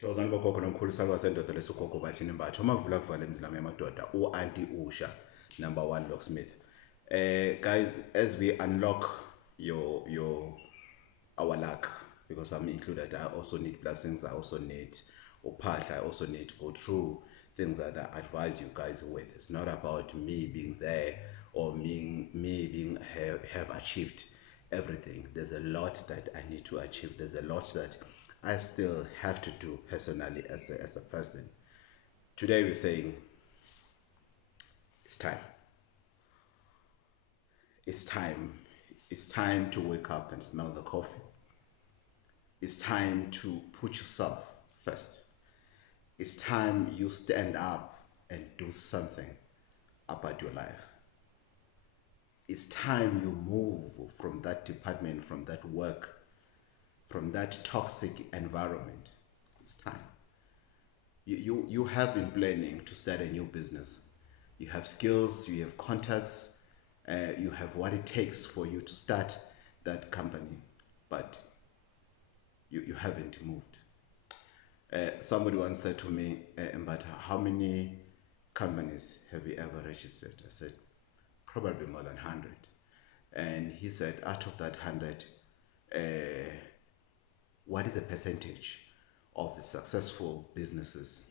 Tozani bogogo nomkhulu salwa sendoda lesugogo Bathini Mbatha umavula kuvala emzilamo yamadoda u-anti usha #1 locksmith. Guys, as we unlock our luck, because I'm included, I also need blessings, I also need uphahla, I also need to go through things that I advise you guys with. It's not about me being there or me being have achieved everything. There's a lot that I need to achieve. There's a lot that I still have to do personally as a person. Today we're saying it's time. It's time. It's time to wake up and smell the coffee. It's time to put yourself first. It's time you stand up and do something about your life. It's time you move from that department, from that work, from that toxic environment. It's time. You have been planning to start a new business. You have skills, you have contacts, you have what it takes for you to start that company, but you haven't moved. Somebody once said to me, Mbatha, how many companies have you ever registered? I said, probably more than 100. And he said, out of that 100, what is the percentage of the successful businesses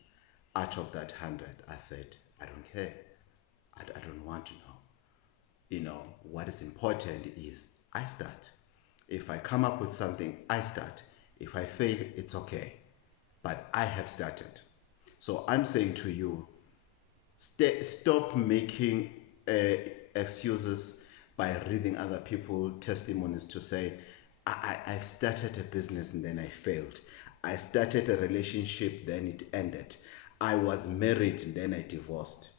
out of that 100? I said, I don't care. I don't want to know. You know, what is important is I start. If I come up with something, I start. If I fail, it's okay. But I have started. So I'm saying to you, stop making excuses by reading other people's testimonies to say, I started a business and then I failed. I started a relationship, then it ended. I was married and then I divorced.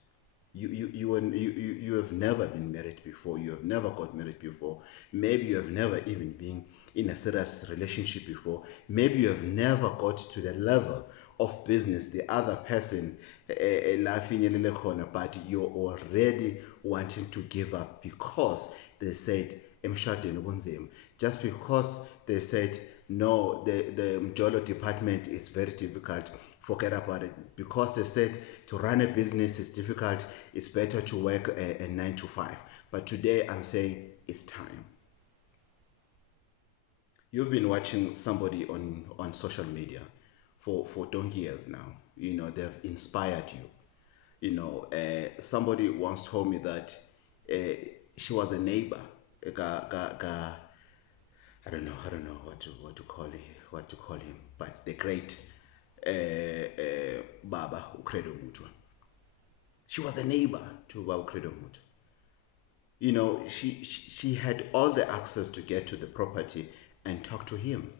You have never been married before. You have never got married before. Maybe you have never even been in a serious relationship before. Maybe you have never got to the level of business the other person laughing, but you're already wanting to give up because they said just because they said no, the Mjolo department is very difficult, forget about it. Because they said to run a business is difficult, it's better to work a 9 to 5. But today I'm saying it's time. You've been watching somebody on social media for donkey years now. You know, they've inspired you. You know, somebody once told me that she was a neighbor. I don't know what to call him, but the great Baba Ukredo Mutwa. She was a neighbor to Baba Ukredo Mutwa. You know, she had all the access to get to the property and talk to him.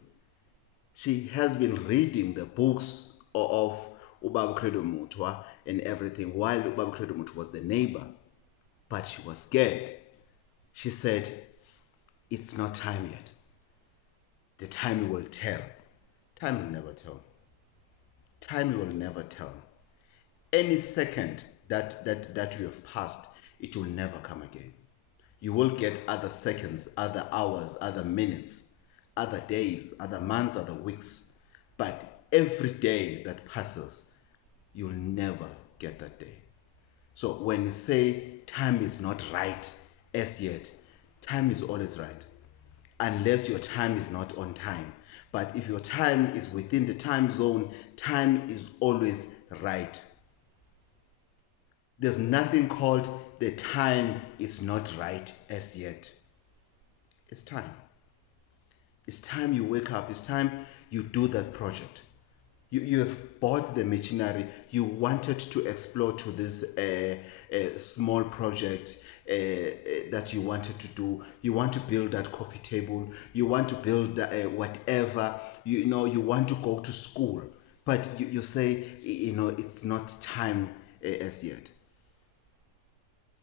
She has been reading the books of Ubaba Credo Mutwa and everything while Ubaba Credo Mutwa was the neighbor, but she was scared. She said, it's not time yet. The time will tell. Time will never tell. Time will never tell. Any second that you have passed, it will never come again. You will get other seconds, other hours, other minutes, other days, other months, other weeks. But every day that passes, you'll never get that day. So when you say time is not right as yet, time is always right. Unless your time is not on time. But if your time is within the time zone, time is always right. There's nothing called the time is not right as yet. It's time. It's time you wake up. It's time you do that project. You have bought the machinery. You wanted to explore to this small project that you wanted to do. You want to build that coffee table. You want to build whatever. You know, you want to go to school. But you say, you know, it's not time as yet.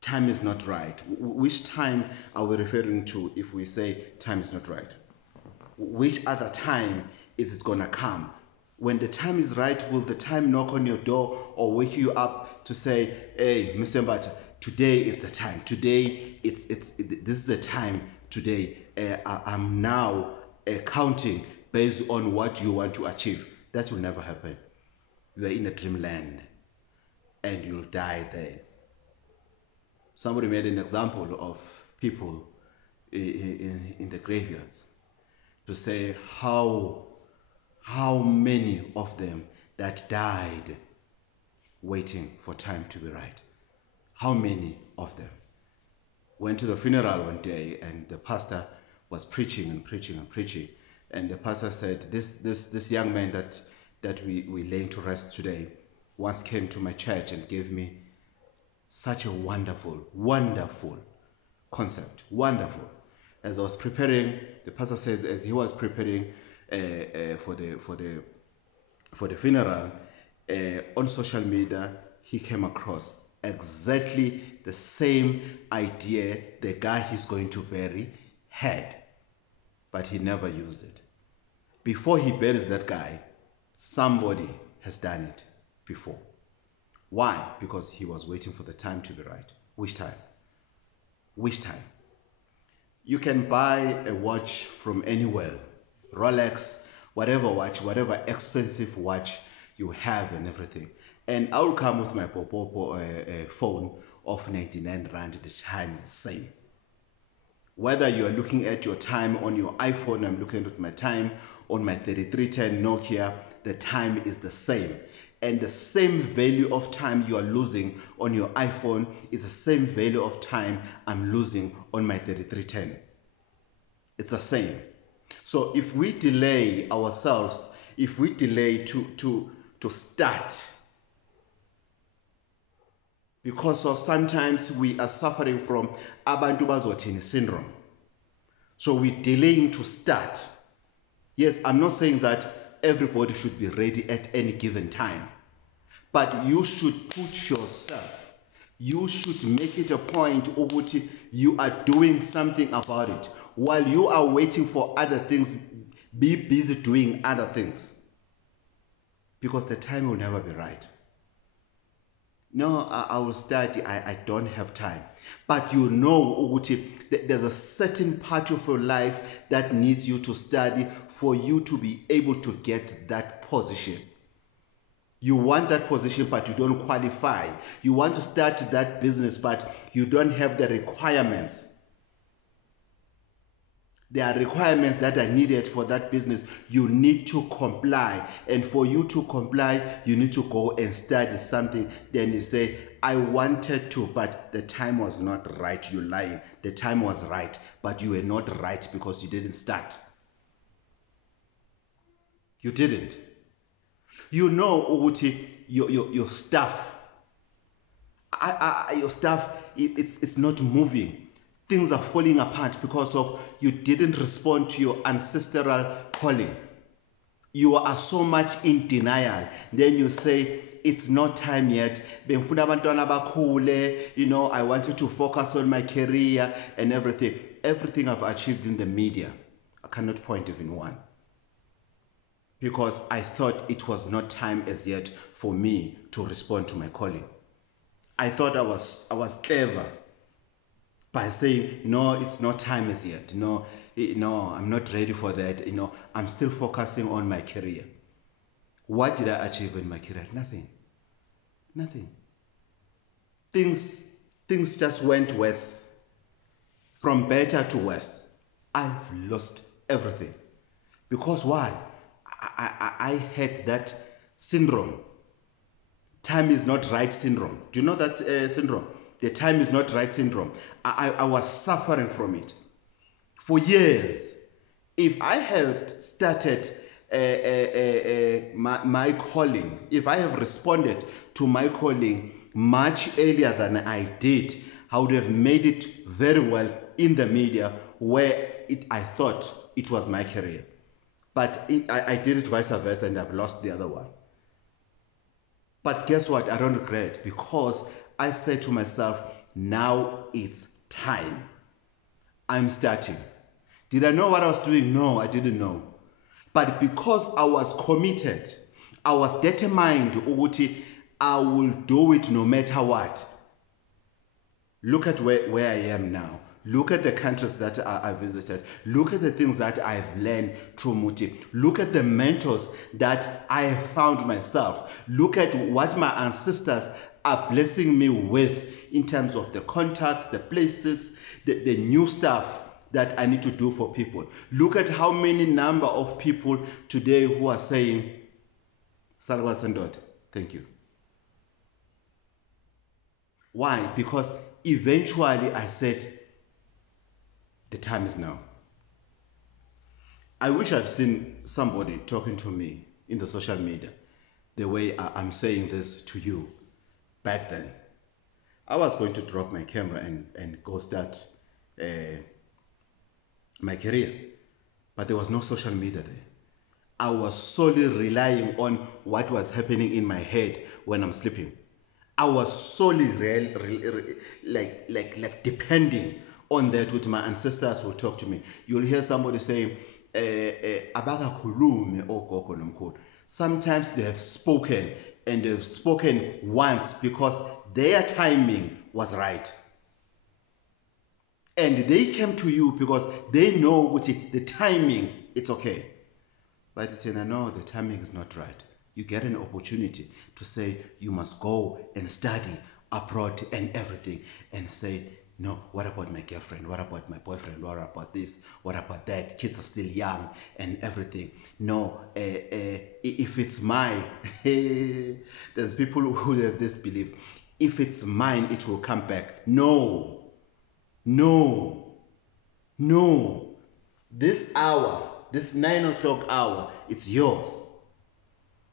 Time is not right. Which time are we referring to if we say time is not right? Which other time is it gonna come? When the time is right, will the time knock on your door or wake you up to say, hey, Mr. Mbatha, today is the time. Today, this is the time today. I'm now counting based on what you want to achieve. That will never happen. You are in a dreamland and you'll die there. Somebody made an example of people in the graveyards to say how many of them that died waiting for time to be right. How many of them went to the funeral one day and the pastor was preaching and preaching and preaching, and the pastor said, this young man that we laying to rest today once came to my church and gave me such a wonderful concept. Wonderful. As I was preparing, the pastor says, as he was preparing for the funeral, on social media, he came across exactly the same idea the guy he's going to bury had, but he never used it. Before he buries that guy, somebody has done it before. Why? Because he was waiting for the time to be right. Which time? Which time? You can buy a watch from anywhere, Rolex, whatever watch, whatever expensive watch you have and everything. And I'll come with my phone of 99 Rand, the time is the same. Whether you are looking at your time on your iPhone, I'm looking at my time on my 3310 Nokia, the time is the same. And the same value of time you are losing on your iPhone is the same value of time I'm losing on my 3310. It's the same. So if we delay ourselves, if we delay to start, because of sometimes we are suffering from abantu bazothini syndrome. So we're delaying to start. Yes, I'm not saying that everybody should be ready at any given time, but you should put yourself, you should make it a point that you are doing something about it. While you are waiting for other things, be busy doing other things, because the time will never be right. No, I will study, I don't have time. But you know, there's a certain part of your life that needs you to study for you to be able to get that position. You want that position, but you don't qualify. You want to start that business, but you don't have the requirements. There are requirements that are needed for that business. You need to comply. And for you to comply, you need to go and study something. Then you say, I wanted to, but the time was not right. You're lying. The time was right, but you were not right because you didn't start. You didn't. You know, Uguti, your stuff, your stuff, it's not moving. Things are falling apart because of you didn't respond to your ancestral calling. You are so much in denial. Then you say, it's not time yet. You know, I wanted to focus on my career and everything. Everything I've achieved in the media, I cannot point even one. Because I thought it was not time as yet for me to respond to my calling. I thought I was clever by saying, no, it's not time as yet. No, I'm not ready for that. I'm still focusing on my career. What did I achieve in my career? Nothing. Nothing. Things just went worse. From better to worse. I've lost everything. Because why? I had that syndrome. Time is not right syndrome. Do you know that syndrome? The time is not right syndrome. I was suffering from it for years. If I had started my calling, if I have responded to my calling much earlier than I did, I would have made it very well in the media where I thought it was my career. But I did it vice versa and I've lost the other one. But guess what? I don't regret, because I said to myself, now it's time. I'm starting. Did I know what I was doing? No, I didn't know. But because I was committed, I was determined, I will do it no matter what. Look at where I am now. Look at the countries that I visited. Look at the things that I've learned through Muti. Look at the mentors that I have found myself. Look at what my ancestors are blessing me with in terms of the contacts, the places, the new stuff that I need to do for people. Look at how many number of people today who are saying, Salwa Sandot, thank you. Why? Because eventually I said, the time is now. I wish I've seen somebody talking to me in the social media the way I'm saying this to you back then. I was going to drop my camera and go start my career, but there was no social media there. I was solely relying on what was happening in my head when I'm sleeping. I was solely like depending on that. With my ancestors will talk to me. You'll hear somebody saying, "Abaga khulume ogogo nomkhulu." Sometimes they have spoken, and they've spoken once because their timing was right. And they came to you because they know with the timing, it's okay. But it's no, the timing is not right. You get an opportunity to say you must go and study abroad and everything, and say, no, what about my girlfriend? What about my boyfriend? What about this? What about that? Kids are still young and everything. No, if it's mine, there's people who have this belief. If it's mine, it will come back. No, no, no. This hour, this 9 o'clock hour, it's yours.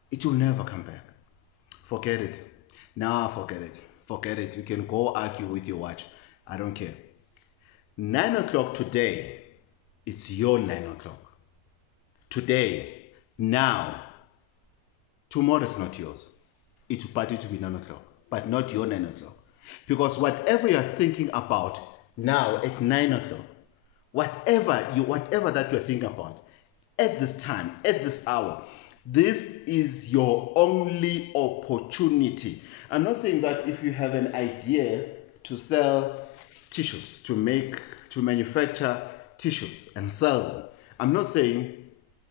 It will never come back. Forget it. Nah, forget it. Forget it. You can go argue with your watch. I don't care. 9 o'clock today, it's your 9 o'clock. Today, now. Tomorrow is not yours. It will be 9 o'clock, but not your 9 o'clock. Because whatever you're thinking about now at 9 o'clock, whatever that you're thinking about at this time, at this hour, this is your only opportunity. I'm not saying that if you have an idea to sell tissues, to manufacture tissues and sell them, I'm not saying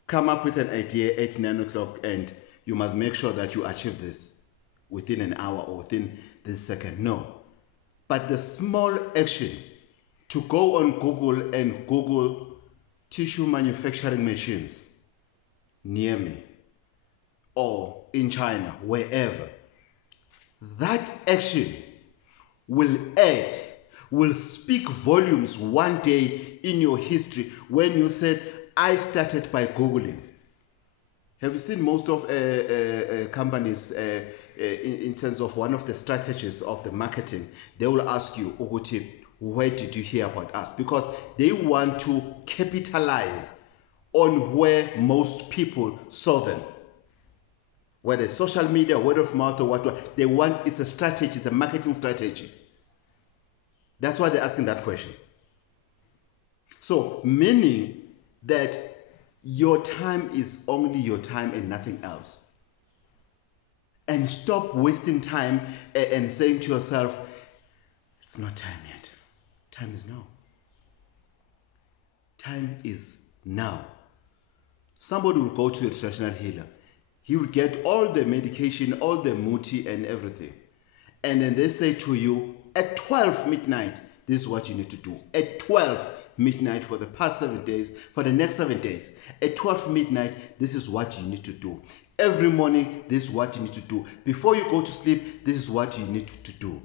come up with an idea at 9 o'clock and you must make sure that you achieve this within an hour or within this second. No. But the small action to go on Google and Google tissue manufacturing machines near me or in China, wherever, that action will speak volumes one day in your history when you said, I started by Googling. Have you seen most of companies in terms of one of the strategies of the marketing? They will ask you, Uguti, where did you hear about us? Because they want to capitalize on where most people saw them. Whether it's social media, word of mouth, or what they want, it's a strategy, it's a marketing strategy. That's why they're asking that question. So, meaning that your time is only your time and nothing else. And stop wasting time and saying to yourself, it's not time yet. Time is now. Time is now. Somebody will go to a traditional healer. He will get all the medication, all the muti and everything. And then they say to you, at 12 midnight, this is what you need to do. At 12 midnight for the past 7 days, for the next 7 days. At 12 midnight, this is what you need to do. Every morning, this is what you need to do. Before you go to sleep, this is what you need to do.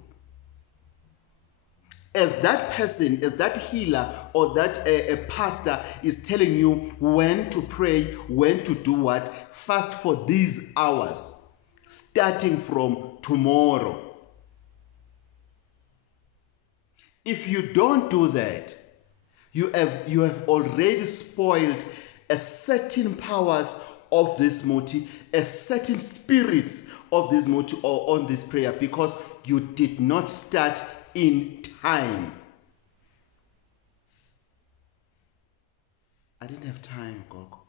As that person, as that healer or that a pastor is telling you when to pray, when to do what, fast for these hours, starting from tomorrow. If you don't do that, you have already spoiled a certain powers of this moti, a certain spirits of this moti or on this prayer, because you did not start in time. I didn't have time, Gogo.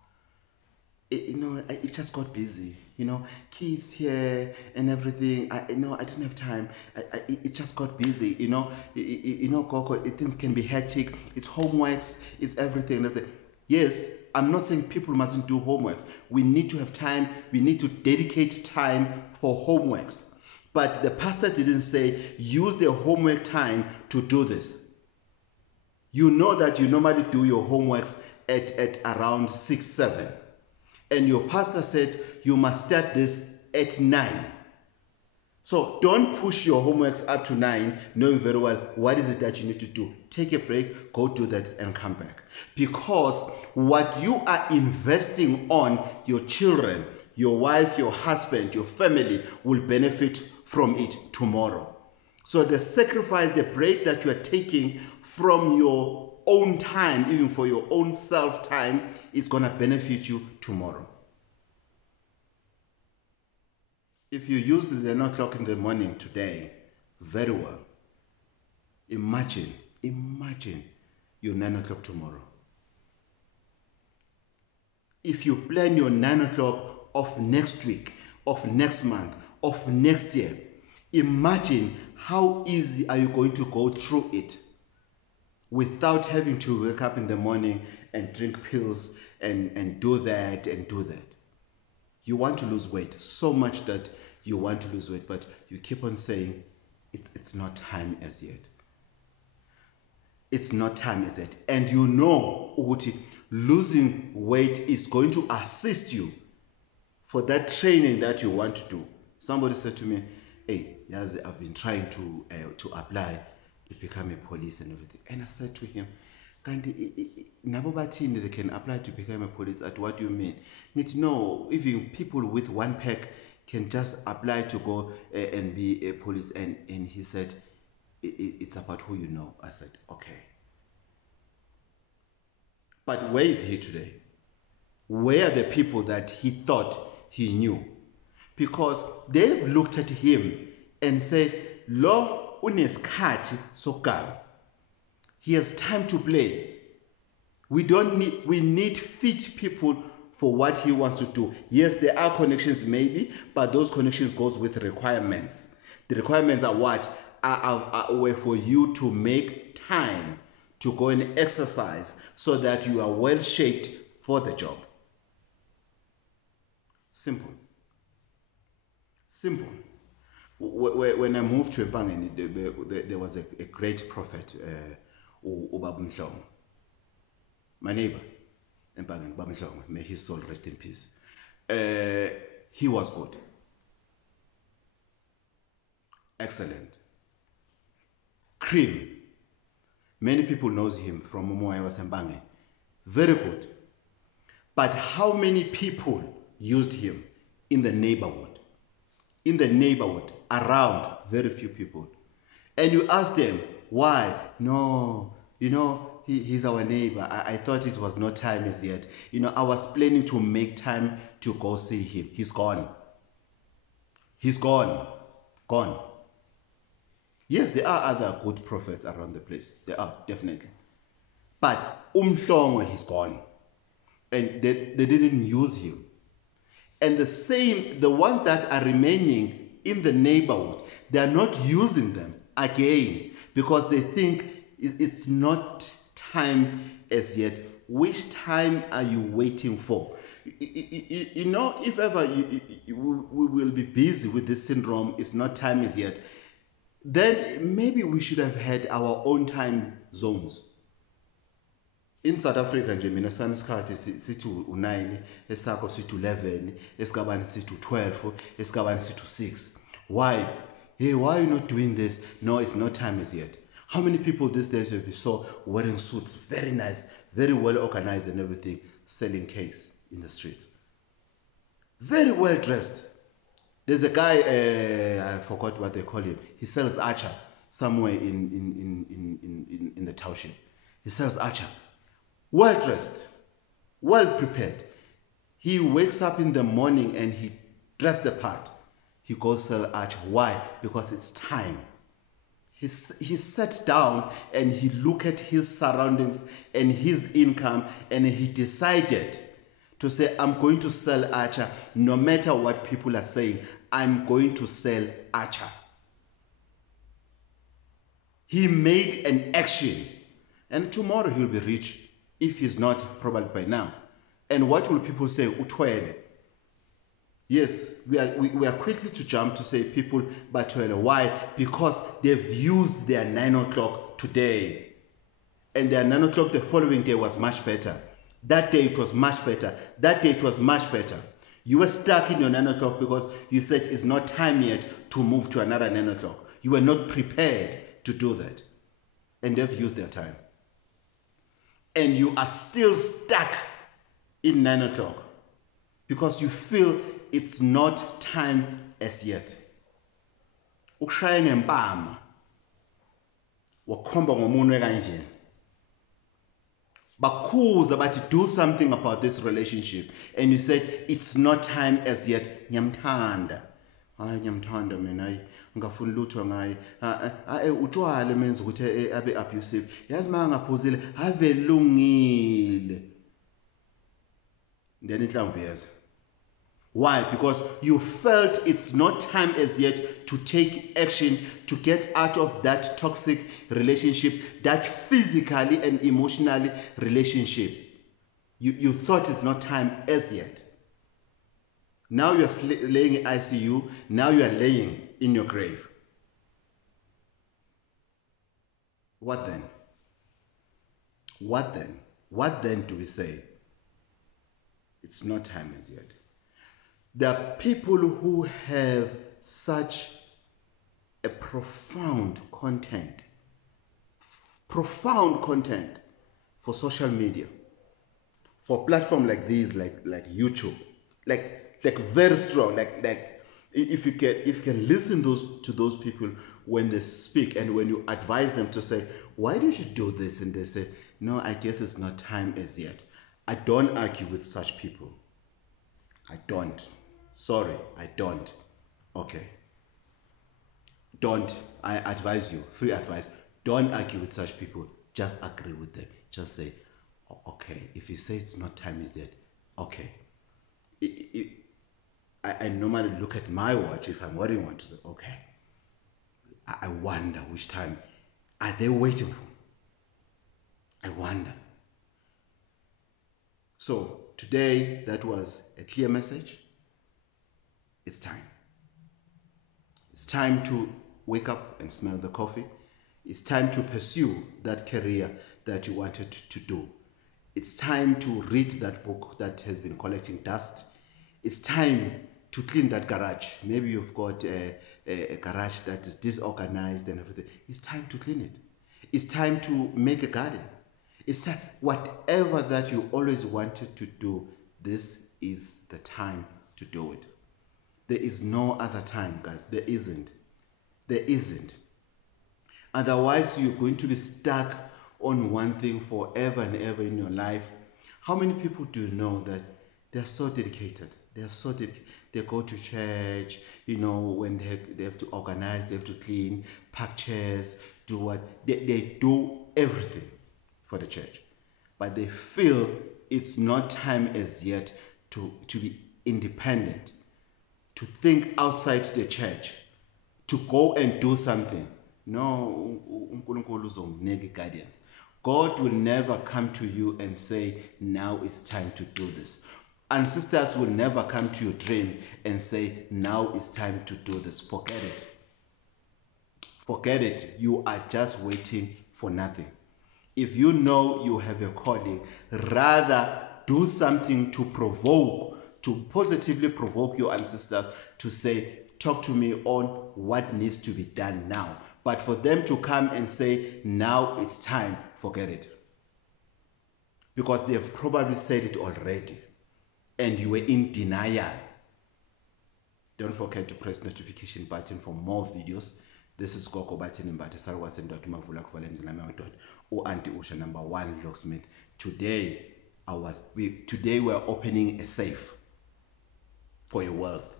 It just got busy. kids here and everything. I didn't have time. It just got busy. Gogo, things can be hectic. It's homeworks. It's everything. Yes, I'm not saying people mustn't do homeworks. We need to have time. We need to dedicate time for homeworks. But the pastor didn't say use the homework time to do this. You know that you normally do your homeworks at around 6, 7. And your pastor said you must start this at 9. So don't push your homeworks up to 9, knowing very well what is it that you need to do. Take a break, go do that, and come back. Because what you are investing on, your children, your wife, your husband, your family will benefit from it tomorrow. So the sacrifice, the break that you are taking from your own time, even for your own self time, is going to benefit you tomorrow. If you use the 9 o'clock in the morning today very well, imagine your 9 o'clock tomorrow. If you plan your 9 o'clock of next week, of next month, of next year, imagine how easy are you going to go through it without having to wake up in the morning and drink pills and do that and do that. You want to lose weight so much that you want to lose weight, but you keep on saying it's not time as yet. It's not time as yet. And you know, Uguti, losing weight is going to assist you for that training that you want to do. Somebody said to me, hey, yes, I've been trying to apply to become a police and everything. And I said to him, Nabo Bathini, they can apply to become a police. At what do you mean? No, even people with 1 pack can just apply to go and be a police. And he said, it's about who you know. I said, okay. But where is he today? Where are the people that he thought he knew? Because they've looked at him and said, Lo uneskati sokam. He has time to play. We need fit people for what he wants to do. Yes, there are connections maybe, but those connections goes with requirements. The requirements are what? Were for you to make time to go and exercise so that you are well shaped for the job. Simple. Simple. When I moved to Empangeni, there was a great prophet, Ubabumhlong. My neighbor, Empangeni, Babumhlong, may his soul rest in peace. He was good. Excellent. Cream. Many people knows him from Momoa Wasembange. Very good. But how many people used him in the neighborhood? In the neighborhood, around, very few people. And you ask them, why? No, he's our neighbor. I thought it was no time as yet. I was planning to make time to go see him. He's gone. He's gone. Gone. Yes, there are other good prophets around the place. There are, definitely. But Umhlongo, he's gone. And they didn't use him. And the ones that are remaining in the neighborhood, they are not using them again because they think it's not time as yet. Which time are you waiting for? If ever we will be busy with this syndrome, it's not time as yet, then maybe we should have had our own time zones. In South Africa, nje mina sami isikhathi sithi u9, esakho sithi u11, esigabani sithi u12, esigabani sithi u6. Why? Hey, why are you not doing this? No, it's not time as yet. How many people these days have you saw wearing suits, very nice, very well organized and everything, selling cakes in the streets? Very well dressed. There's a guy, I forgot what they call him. He sells acha somewhere in the township. He sells acha. Well dressed, well prepared. He wakes up in the morning and he dressed the part. He goes sell acha. Why? Because it's time. He sat down and he looked at his surroundings and his income and he decided to say, I'm going to sell Archer no matter what people are saying. I'm going to sell Archer. He made an action, and tomorrow he'll be rich if he's not, probably by now. And what will people say? Utwele. Yes, we are quickly to jump to say people batwele. Why? Because they've used their 9 o'clock today, and their 9 o'clock the following day was much better. That day it was much better. That day it was much better. You were stuck in your 9 o'clock because you said it's not time yet to move to another 9 o'clock. You were not prepared to do that. And they've used their time. And you are still stuck in 9 o'clock because you feel it's not time as yet. Ukushaya ngempama wakhomba ngomunwe kanje. Bakhuza bathi do something about this relationship, and you said it's not time as yet. Nyamthanda. Hayi nyamthanda mina hayi ngafuna lutho ngaye. Utshwala menza ukuthi abe abusive. Yazi manga ngaphuzile ave lungile. Then inhlamvu yazi. Why? Because you felt it's not time as yet to take action to get out of that toxic relationship, that physically and emotionally relationship. You thought it's not time as yet. Now you're laying in ICU. Now you are laying in your grave. What then? What then? What then do we say? It's not time as yet. There are people who have such a profound content for social media, for platforms like these, like YouTube, like very strong, like if you can listen to those people when they speak, and when you advise them to say, why don't you do this, and they say, no, I guess it's not time as yet. I don't argue with such people. I don't. Sorry, I don't. Okay. Don't. I advise you, free advice. Don't argue with such people. Just agree with them. Just say, okay, if you say it's not time as yet, okay. I normally look at my watch if I'm wearing one to say, okay. I wonder which time are they waiting for? I wonder. So today, that was a clear message. It's time. It's time to wake up and smell the coffee. It's time to pursue that career that you wanted to do. It's time to read that book that has been collecting dust. It's time to clean that garage. Maybe you've got a garage that is disorganized and everything. It's time to clean it. It's time to make a garden. It's time, whatever that you always wanted to do, this is the time to do it. There is no other time, guys. There isn't. There isn't. Otherwise, you're going to be stuck on one thing forever and ever in your life. How many people do you know that they're so dedicated? They're so dedicated. They go to church, you know, when they have to organize, they have to clean, pack chairs, do what? They do everything for the church. But they feel it's not time as yet to be independent, to think outside the church, to go and do something. No, guidance. God will never come to you and say, now it's time to do this. And sisters will never come to your dream and say, now it's time to do this. Forget it. Forget it. You are just waiting for nothing. If you know you have a calling, rather do something to provoke, to positively provoke your ancestors to say, talk to me on what needs to be done now. But for them to come and say, now it's time, forget it. Because they have probably said it already and you were in denial. Don't forget to press notification button for more videos. This is Gogo Bathini Mbatha, Auntie Usha #1 locksmith. Today we're opening a safe for your wealth.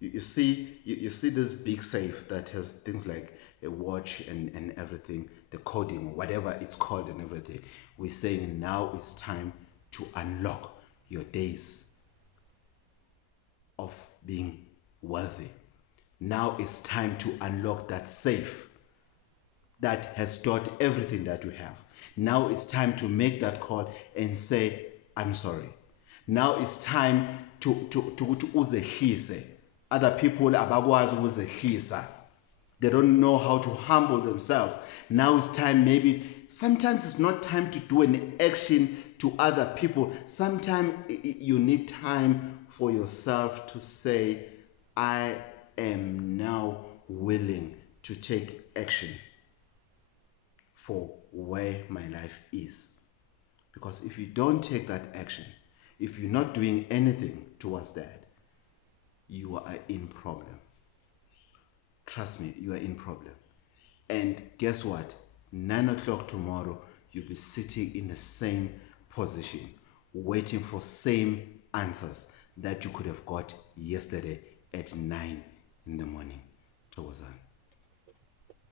You see this big safe that has things like a watch and everything, the coding, whatever it's called and everything. We're saying now it's time to unlock your days of being wealthy. Now it's time to unlock that safe that has stored everything that you have. Now it's time to make that call and say, I'm sorry. Now it's time to uzehlise. Other people abakwazi ukuzehlisa. They don't know how to humble themselves. Now it's time, maybe, sometimes it's not time to do an action to other people. Sometimes you need time for yourself to say, I am now willing to take action for where my life is. Because if you don't take that action, if you're not doing anything towards that, you are in problem. Trust me, you are in problem. And guess what? 9 o'clock tomorrow, you'll be sitting in the same position, waiting for same answers that you could have got yesterday at 9 in the morning. Tawazan.